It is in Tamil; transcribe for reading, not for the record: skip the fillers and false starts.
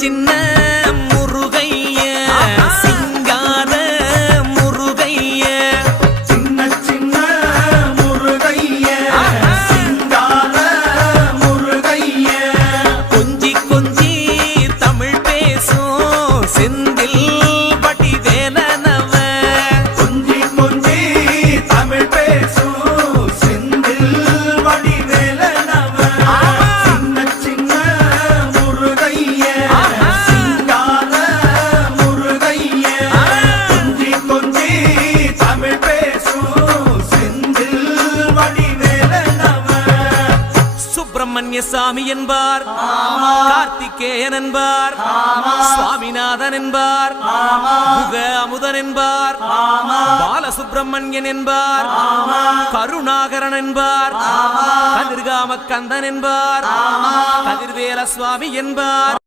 சின்ன முருகைய சிங்கார முருகைய சின்ன சின்ன முருகைய சிங்கார முருகைய கொஞ்சி கொஞ்சி தமிழ் பேசும் செந்தில் வடிவேலனவ கொஞ்சி கொஞ்சி தமிழ் பேசும் செந்தில் வடிவேலனவ சின்ன சின்ன முருகைய சிங்கார முருகைய கொஞ்சி கொஞ்சி தமிழ் பேசும் செந்தில் வடிவேலனவ சுப்பிரமணிய சாமி என்பார், கார்த்திகேயன் என்பார், சுவாமிநாதன் என்பார், முக அமுதன் என்பார், பாலசுப்பிரமணியன் என்பார், கருணாகரன் என்பார், கதிர்காம கந்தன் என்பார், கதிர்வேல சுவாமி என்பார்.